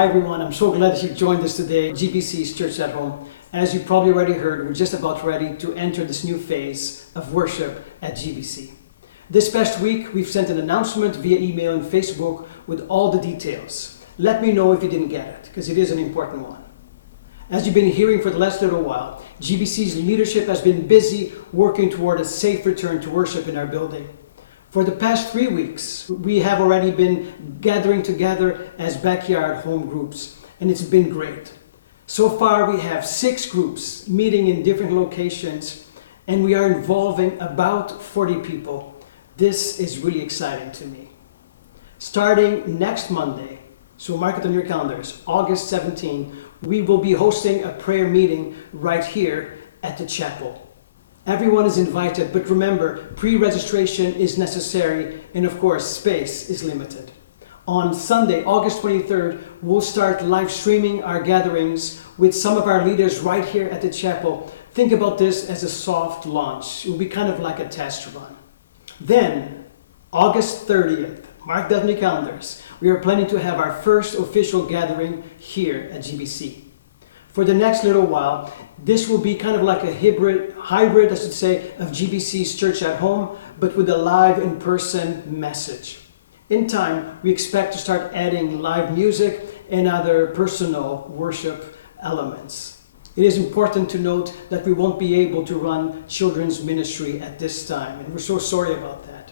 Hi everyone, I'm so glad that you've joined us today, GBC's Church at Home. As you probably already heard, we're just about ready to enter this new phase of worship at GBC. This past week, we've sent an announcement via email and Facebook with all the details. Let me know if you didn't get it, because it is an important one. As you've been hearing for the last little while, GBC's leadership has been busy working toward a safe return to worship in our building. For the past 3 weeks, we have already been gathering together as backyard home groups, and it's been great. So far, we have 6 groups meeting in different locations, and we are involving about 40 people. This is really exciting to me. Starting next Monday, so mark it on your calendars, August 17, we will be hosting a prayer meeting right here at the chapel. Everyone is invited, but remember, pre-registration is necessary, and of course, space is limited. On Sunday, August 23rd, we'll start live streaming our gatherings with some of our leaders right here at the chapel. Think about this as a soft launch. It will be kind of like a test run. Then, August 30th, mark that on your calendars, we are planning to have our first official gathering here at GBC. For the next little while, this will be kind of like a hybrid, I should say, of GBC's Church at Home, but with a live in-person message. In time, we expect to start adding live music and other personal worship elements. It is important to note that we won't be able to run children's ministry at this time, and we're so sorry about that.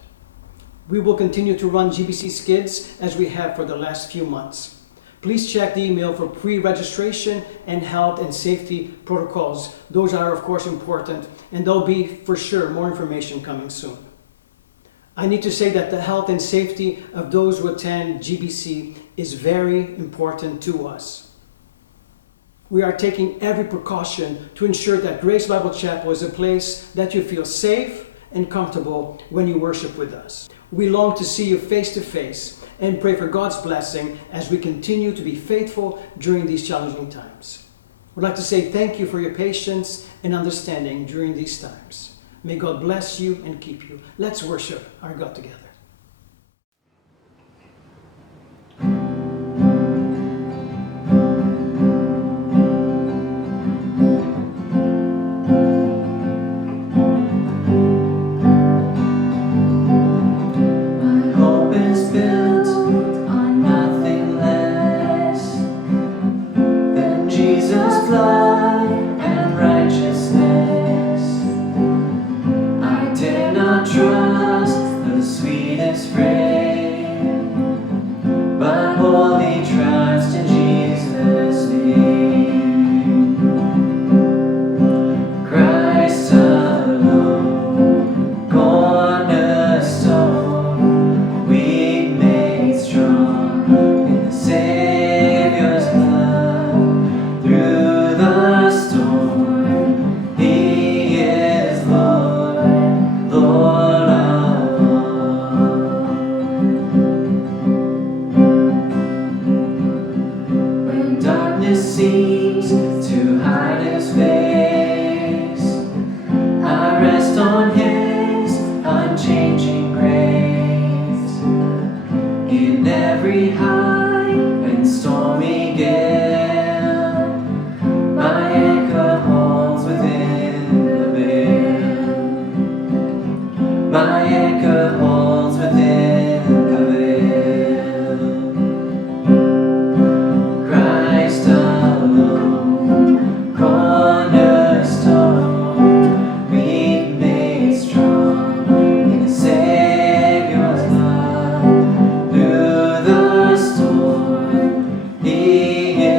We will continue to run GBC's Kids as we have for the last few months. Please check the email for pre-registration and health and safety protocols. Those are, of course, important, and there'll be, for sure, more information coming soon. I need to say that the health and safety of those who attend GBC is very important to us. We are taking every precaution to ensure that Grace Bible Chapel is a place that you feel safe and comfortable when you worship with us. We long to see you face to face and pray for God's blessing as we continue to be faithful during these challenging times. I'd like to say thank you for your patience and understanding during these times. May God bless you and keep you. Let's worship our God together. He is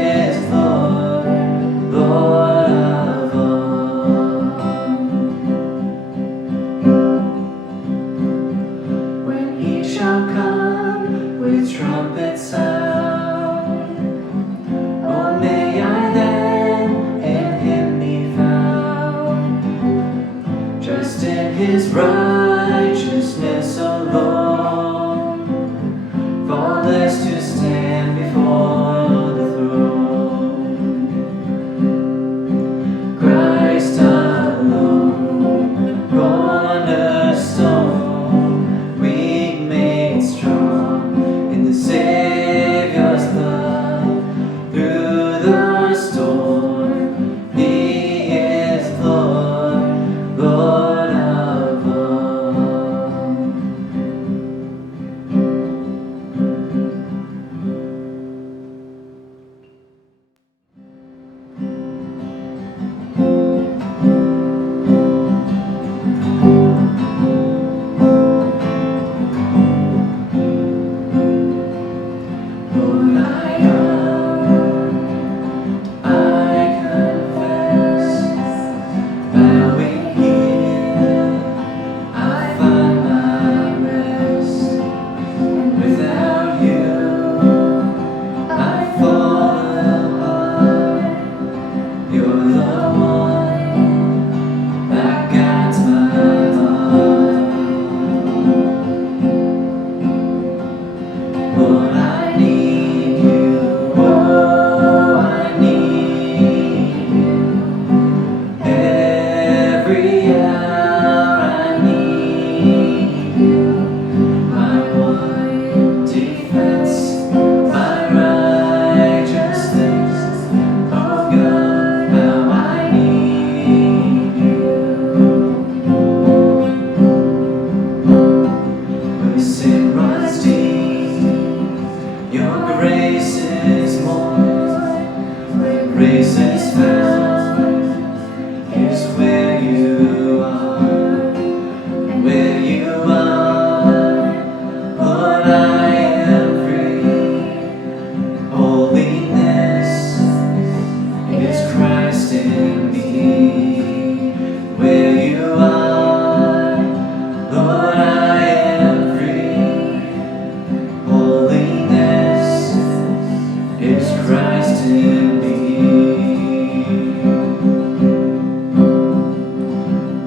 in me.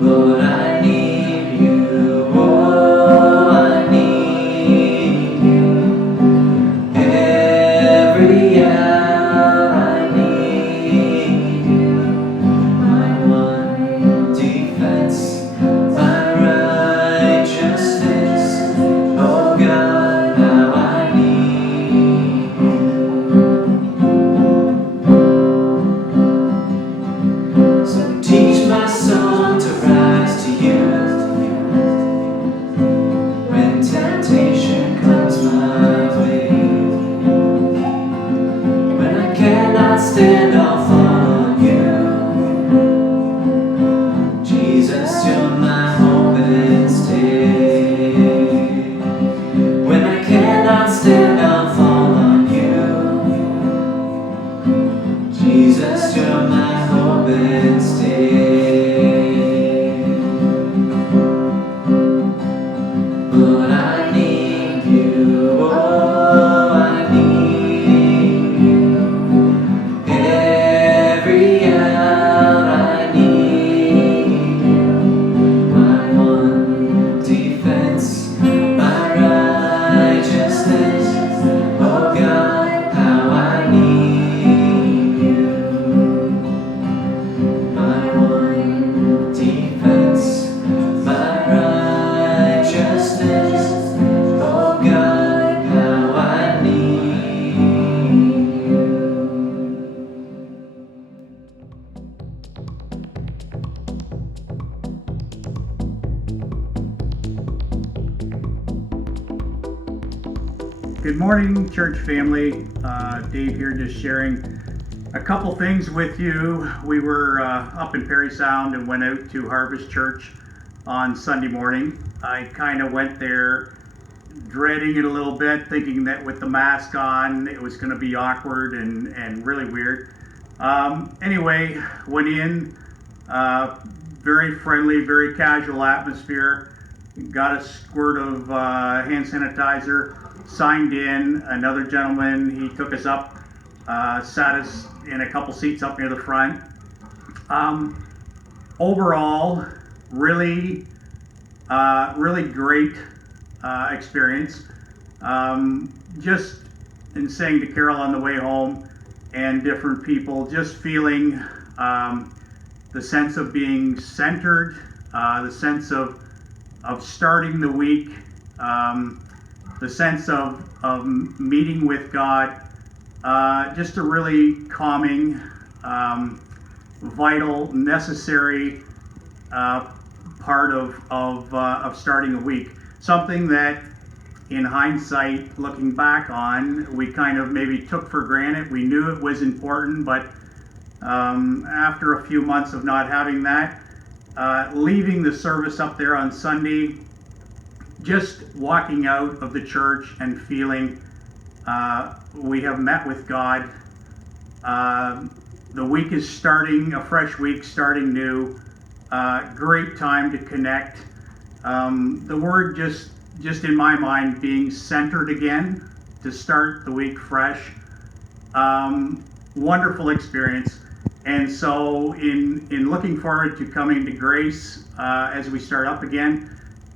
Lord, I need you, oh, I need you. Every hour I need you. My one defense, my righteousness, oh God, how I need you. So teach my soul to rise to you when temptation comes my way. When I cannot stand, I'll fall on you. Jesus, you're my hope and stay. When I cannot stand, I'll fall on you. Jesus, you're my hope and stay. Lord, I need you, oh, I need you. Every hour I need you. My one defense, my righteousness, oh God, how I need you. My one defense, my righteousness, oh God, how I need you. Good morning, church family. Dave here, just sharing a couple things with you. We were up in Perry Sound and went out to Harvest Church on Sunday morning. I kind of went there dreading it a little bit, thinking that with the mask on, it was going to be awkward and really weird. Anyway, went in, very friendly, very casual atmosphere. Got a squirt of hand sanitizer, signed in. Another gentleman, he took us up, sat us in a couple seats up near the front. Overall, really great experience. Just in saying to Carol on the way home and different people, just feeling the sense of being centered, the sense of starting the week, the sense of meeting with God, just a really calming, vital, necessary part of starting a week. Something that, in hindsight, looking back on, we kind of maybe took for granted. We knew it was important, but after a few months of not having that, leaving the service up there on Sunday, just walking out of the church and feeling we have met with God. The week is starting, a fresh week, starting new. Great time to connect. The word just in my mind, being centered again to start the week fresh. Wonderful experience. And so in looking forward to coming to Grace as we start up again,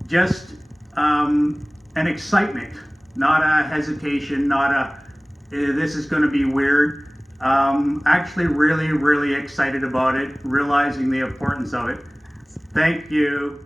just an excitement, not a hesitation, not a this is going to be weird. Actually really excited about it, realizing the importance of it. Thank you.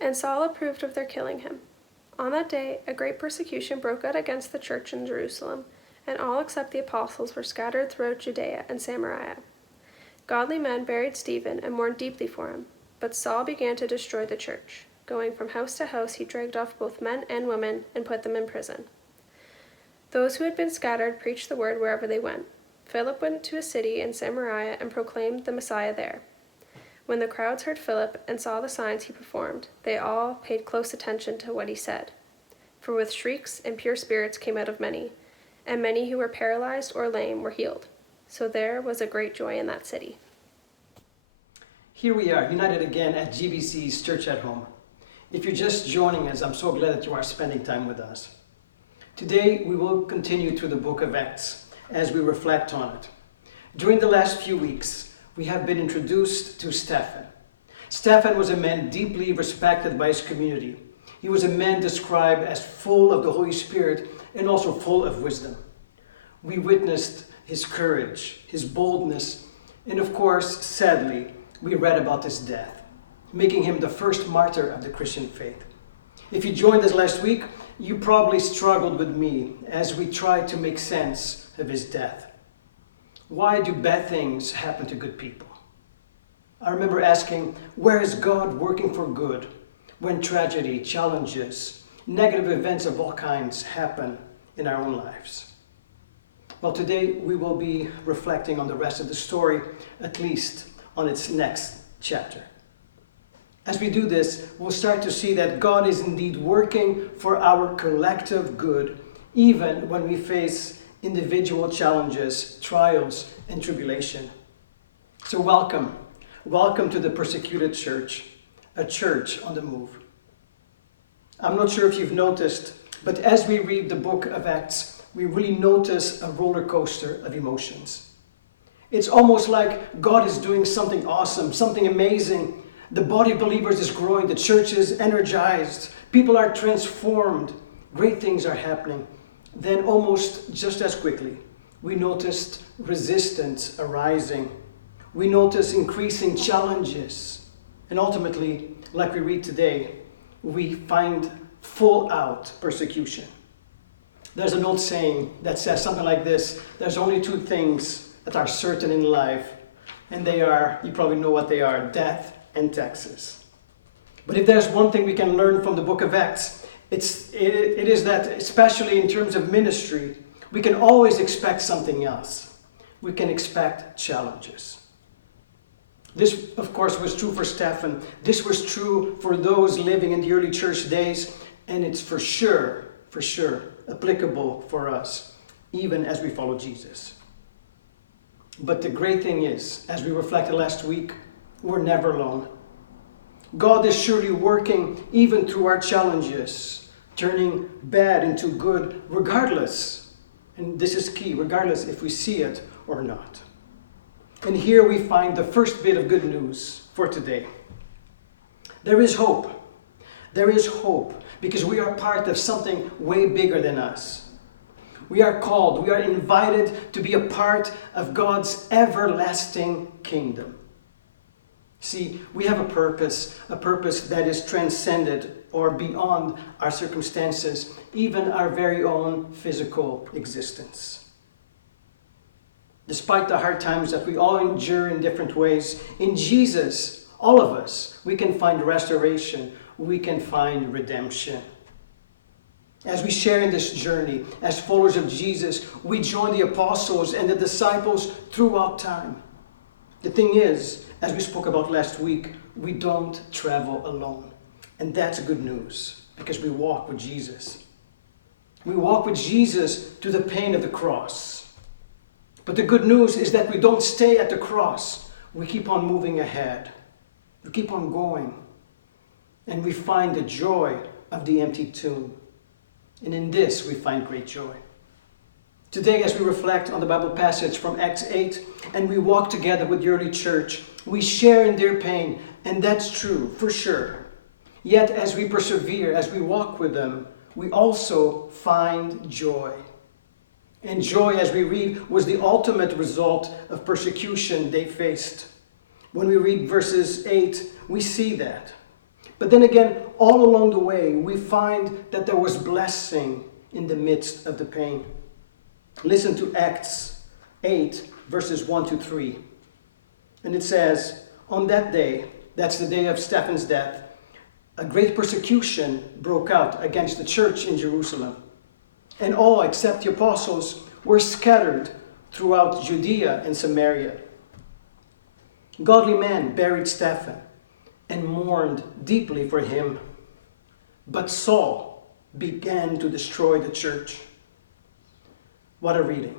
And Saul approved of their killing him. On that day, a great persecution broke out against the church in Jerusalem, and all except the apostles were scattered throughout Judea and Samaria. Godly men buried Stephen and mourned deeply for him, but Saul began to destroy the church. Going from house to house, he dragged off both men and women and put them in prison. Those who had been scattered preached the word wherever they went. Philip went to a city in Samaria and proclaimed the Messiah there. When the crowds heard Philip and saw the signs he performed, they all paid close attention to what he said. For with shrieks impure spirits came out of many, and many who were paralyzed or lame were healed. So there was a great joy in that city. Here we are, united again at GBC's Church at Home. If you're just joining us, I'm so glad that you are spending time with us. Today, we will continue through the book of Acts as we reflect on it. During the last few weeks, we have been introduced to Stephen. Stephen was a man deeply respected by his community. He was a man described as full of the Holy Spirit and also full of wisdom. We witnessed his courage, his boldness, and of course, sadly, we read about his death, making him the first martyr of the Christian faith. If you joined us last week, you probably struggled with me as we tried to make sense of his death. Why do bad things happen to good people? I remember asking, where is God working for good when tragedy, challenges, negative events of all kinds happen in our own lives? Well, today we will be reflecting on the rest of the story, at least on its next chapter. As we do this, we'll start to see that God is indeed working for our collective good, even when we face individual challenges, trials, and tribulation. So welcome. Welcome to the persecuted church, a church on the move. I'm not sure if you've noticed, but as we read the book of Acts, we really notice a roller coaster of emotions. It's almost like God is doing something awesome, something amazing. The body of believers is growing, the church is energized, people are transformed, great things are happening. Then almost just as quickly, we noticed resistance arising. We notice increasing challenges. And ultimately, like we read today, we find full out persecution. There's an old saying that says something like this: there's only two things that are certain in life, and they are, you probably know what they are, death and taxes. But if there's one thing we can learn from the book of Acts, it is that, especially in terms of ministry, we can always expect something else. We can expect challenges. This, of course, was true for Stephen. This was true for those living in the early church days, and it's for sure, applicable for us, even as we follow Jesus. But the great thing is, as we reflected last week, we're never alone. God is surely working even through our challenges, turning bad into good, regardless, and this is key, regardless if we see it or not. And here we find the first bit of good news for today. There is hope. There is hope because we are part of something way bigger than us. We are called, we are invited to be a part of God's everlasting kingdom. See, we have a purpose that is transcended or beyond our circumstances, even our very own physical existence. Despite the hard times that we all endure in different ways, in Jesus, all of us, we can find restoration, we can find redemption. As we share in this journey, as followers of Jesus, we join the apostles and the disciples throughout time. The thing is, as we spoke about last week, we don't travel alone. And that's good news, because we walk with Jesus. We walk with Jesus to the pain of the cross. But the good news is that we don't stay at the cross. We keep on moving ahead. We keep on going. And we find the joy of the empty tomb. And in this, we find great joy. Today, as we reflect on the Bible passage from Acts 8, and we walk together with the early church, we share in their pain, and that's true, for sure. Yet, as we persevere, as we walk with them, we also find joy. And joy, as we read, was the ultimate result of persecution they faced. When we read verses 8, we see that. But then again, all along the way, we find that there was blessing in the midst of the pain. Listen to Acts 8, verses 1 to 3. And it says, on that day, that's the day of Stephen's death, a great persecution broke out against the church in Jerusalem. And all except the apostles were scattered throughout Judea and Samaria. Godly men buried Stephen and mourned deeply for him. But Saul began to destroy the church. What a reading.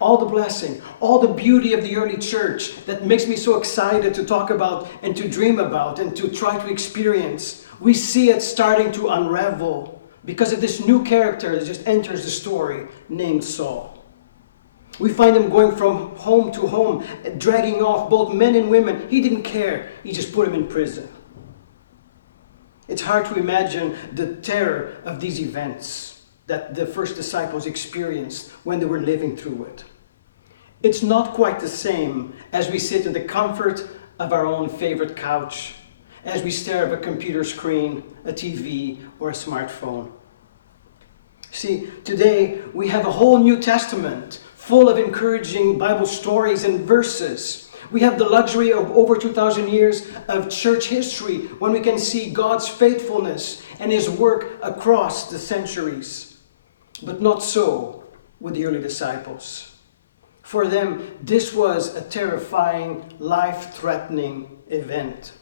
All the blessing, all the beauty of the early church that makes me so excited to talk about and to dream about and to try to experience. We see it starting to unravel because of this new character that just enters the story named Saul. We find him going from home to home, dragging off both men and women. He didn't care. He just put them in prison. It's hard to imagine the terror of these events that the first disciples experienced when they were living through it. It's not quite the same as we sit in the comfort of our own favorite couch, as we stare at a computer screen, a TV, or a smartphone. See, today we have a whole New Testament full of encouraging Bible stories and verses. We have the luxury of over 2,000 years of church history when we can see God's faithfulness and His work across the centuries. But not so with the early disciples. For them, this was a terrifying, life-threatening event.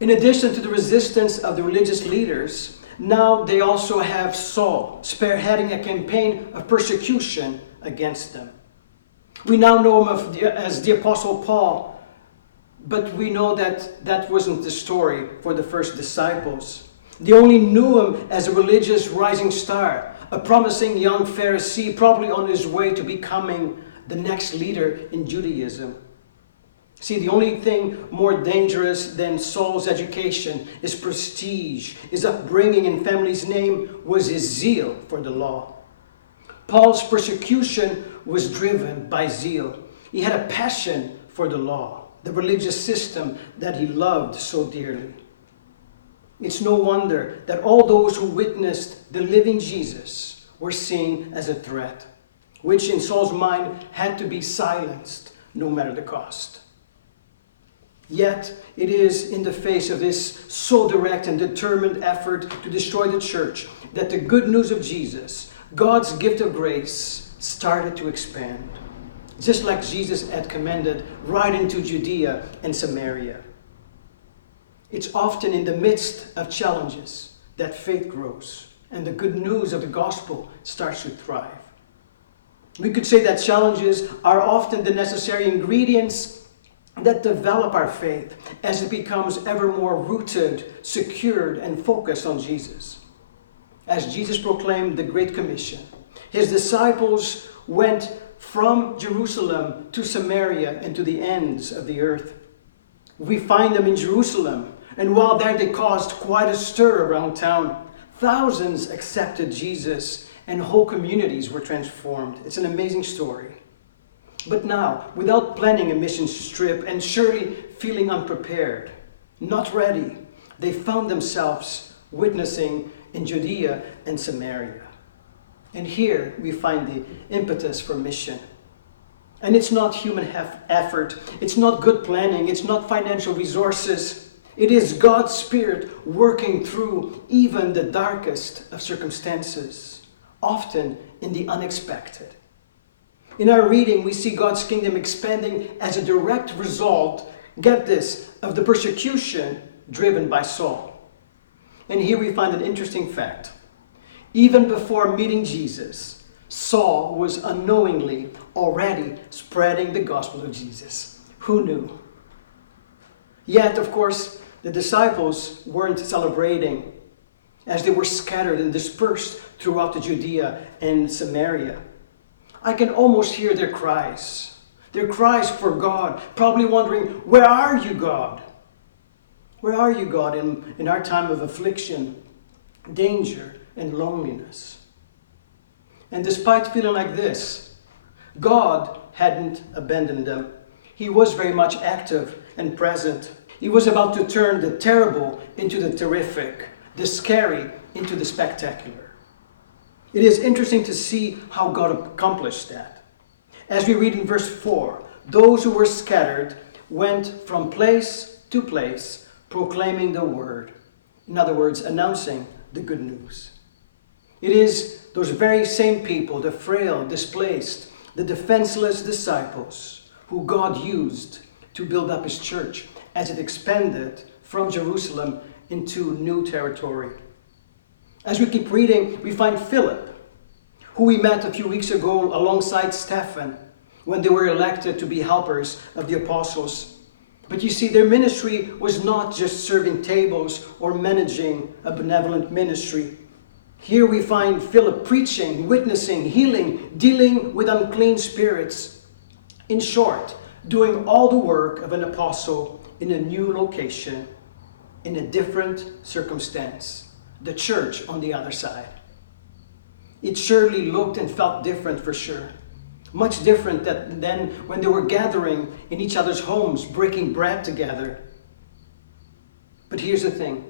In addition to the resistance of the religious leaders, now they also have Saul spearheading a campaign of persecution against them. We now know him as the Apostle Paul, but we know that that wasn't the story for the first disciples. They only knew him as a religious rising star, a promising young Pharisee, probably on his way to becoming the next leader in Judaism. See, the only thing more dangerous than Saul's education, his prestige, his upbringing and family's name was his zeal for the law. Paul's persecution was driven by zeal. He had a passion for the law, the religious system that he loved so dearly. It's no wonder that all those who witnessed the living Jesus were seen as a threat, which in Saul's mind had to be silenced no matter the cost. Yet, it is in the face of this so direct and determined effort to destroy the church that the good news of Jesus, God's gift of grace, started to expand, just like Jesus had commanded, right into Judea and Samaria. It's often in the midst of challenges that faith grows and the good news of the gospel starts to thrive. We could say that challenges are often the necessary ingredients that develop our faith as it becomes ever more rooted, secured, and focused on Jesus. As Jesus proclaimed the Great Commission, His disciples went from Jerusalem to Samaria and to the ends of the earth. We find them in Jerusalem, and while there they caused quite a stir around town. Thousands accepted Jesus and whole communities were transformed. It's an amazing story. But now, without planning a mission trip and surely feeling unprepared, not ready, they found themselves witnessing in Judea and Samaria. And here we find the impetus for mission. And it's not human effort, it's not good planning, it's not financial resources. It is God's Spirit working through even the darkest of circumstances, often in the unexpected. In our reading, we see God's kingdom expanding as a direct result, get this, of the persecution driven by Saul. And here we find an interesting fact. Even before meeting Jesus, Saul was unknowingly already spreading the gospel of Jesus. Who knew? Yet, of course, the disciples weren't celebrating as they were scattered and dispersed throughout the Judea and Samaria. I can almost hear their cries for God, probably wondering, where are you, God? Where are you, God, in our time of affliction, danger, and loneliness? And despite feeling like this, God hadn't abandoned them. He was very much active and present. He was about to turn the terrible into the terrific, the scary into the spectacular. It is interesting to see how God accomplished that. As we read in verse 4, those who were scattered went from place to place, proclaiming the word. In other words, announcing the good news. It is those very same people, the frail, displaced, the defenseless disciples, who God used to build up his church as it expanded from Jerusalem into new territory. As we keep reading, we find Philip, who we met a few weeks ago alongside Stephen when they were elected to be helpers of the apostles. But you see, their ministry was not just serving tables or managing a benevolent ministry. Here we find Philip preaching, witnessing, healing, dealing with unclean spirits. In short, doing all the work of an apostle in a new location, in a different circumstance. The church on the other side. It surely looked and felt different for sure. Much different than when they were gathering in each other's homes, breaking bread together. But here's the thing.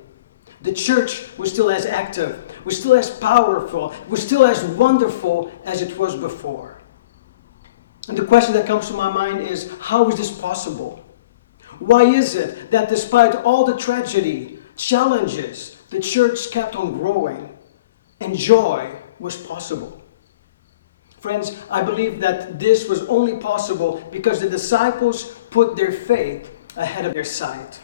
The church was still as active, was still as powerful, was still as wonderful as it was before. And the question that comes to my mind is, how is this possible? Why is it that despite all the tragedy, challenges, the church kept on growing and joy was possible? Friends, I believe that this was only possible because the disciples put their faith ahead of their sight.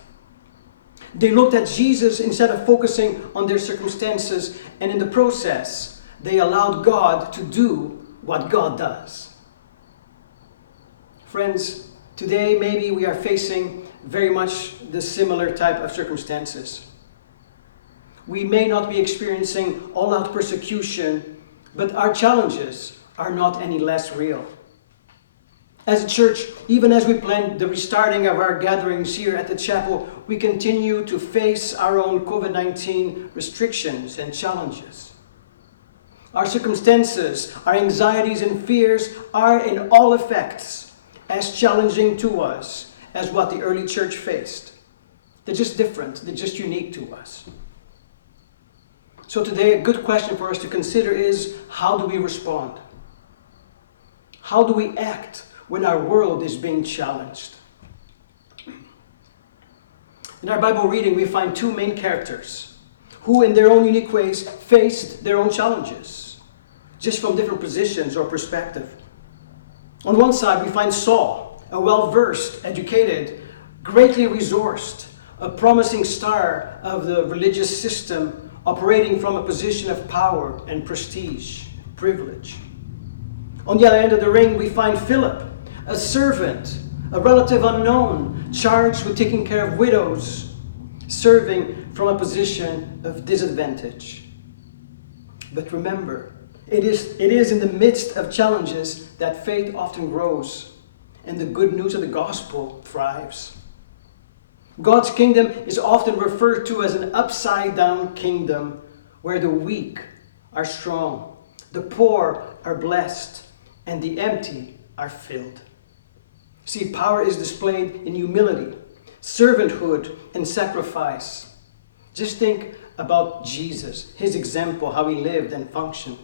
They looked at Jesus instead of focusing on their circumstances, and in the process, they allowed God to do what God does. Friends, today maybe we are facing very much the similar type of circumstances. We may not be experiencing all-out persecution, but our challenges are not any less real. As a church, even as we plan the restarting of our gatherings here at the chapel, we continue to face our own COVID-19 restrictions and challenges. Our circumstances, our anxieties and fears are in all effects as challenging to us as what the early church faced. They're just different, they're just unique to us. So today, a good question for us to consider is, how do we respond? How do we act when our world is being challenged? In our Bible reading, we find two main characters who in their own unique ways faced their own challenges, just from different positions or perspective. On one side, we find Saul, a well-versed, educated, greatly resourced, a promising star of the religious system, operating from a position of power and prestige, privilege. On the other end of the ring, we find Philip, a servant, a relative unknown, charged with taking care of widows, serving from a position of disadvantage. But remember, it is in the midst of challenges that faith often grows and the good news of the gospel thrives. God's kingdom is often referred to as an upside-down kingdom where the weak are strong, the poor are blessed, and the empty are filled. See, power is displayed in humility, servanthood, and sacrifice. Just think about Jesus, his example, how he lived and functioned.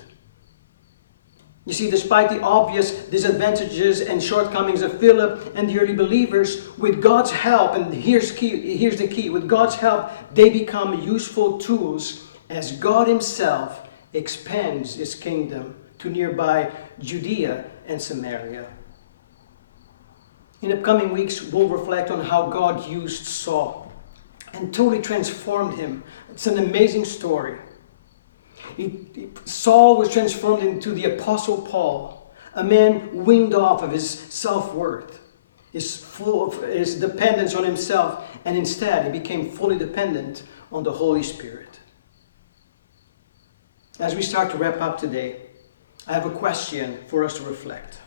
You see, despite the obvious disadvantages and shortcomings of Philip and the early believers, with God's help, and here's the key, with God's help, they become useful tools as God himself expands his kingdom to nearby Judea and Samaria. In upcoming weeks, we'll reflect on how God used Saul and totally transformed him. It's an amazing story. Saul was transformed into the Apostle Paul, a man weaned off of his self-worth, his dependence on himself, and instead he became fully dependent on the Holy Spirit. As we start to wrap up today, I have a question for us to reflect.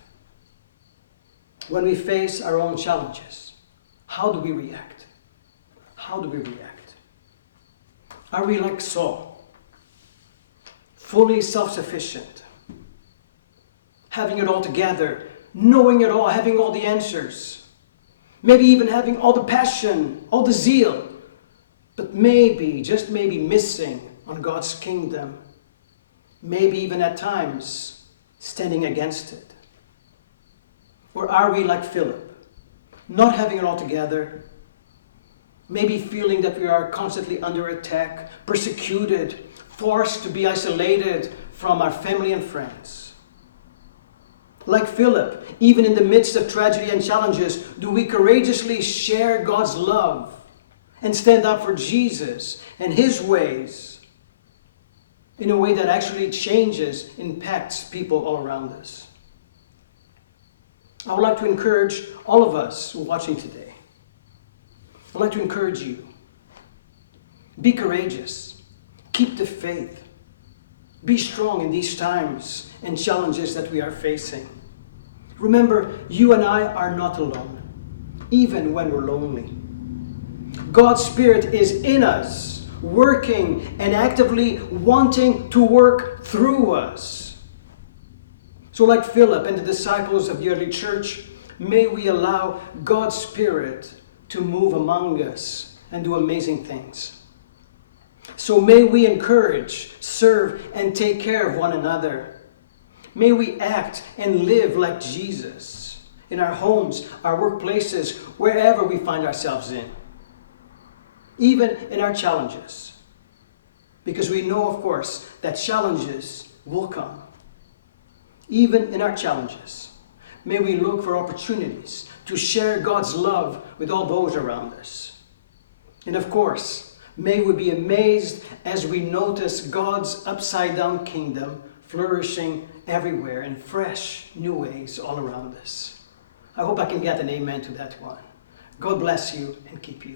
When we face our own challenges, how do we react? How do we react? Are we like Saul, fully self-sufficient, having it all together, knowing it all, having all the answers? maybe even having all the passion, all the zeal, but maybe, just maybe, missing on God's kingdom. Maybe even at times standing against it. Or are we like Philip, not having it all together, maybe feeling that we are constantly under attack, persecuted, forced to be isolated from our family and friends? Like Philip, even in the midst of tragedy and challenges, do we courageously share God's love and stand up for Jesus and His ways in a way that actually changes, impacts people all around us? I would like to encourage all of us who are watching today. I'd like to encourage you. Be courageous. Keep the faith. Be strong in these times and challenges that we are facing. Remember, you and I are not alone, even when we're lonely. God's Spirit is in us, working and actively wanting to work through us. So like Philip and the disciples of the early church, may we allow God's Spirit to move among us and do amazing things. So may we encourage, serve, and take care of one another. May we act and live like Jesus in our homes, our workplaces, wherever we find ourselves in. Even in our challenges. Because we know, of course, that challenges will come. Even in our challenges, may we look for opportunities to share God's love with all those around us. And of course, may we be amazed as we notice God's upside-down kingdom flourishing everywhere in fresh, new ways all around us. I hope I can get an amen to that one. God bless you and keep you.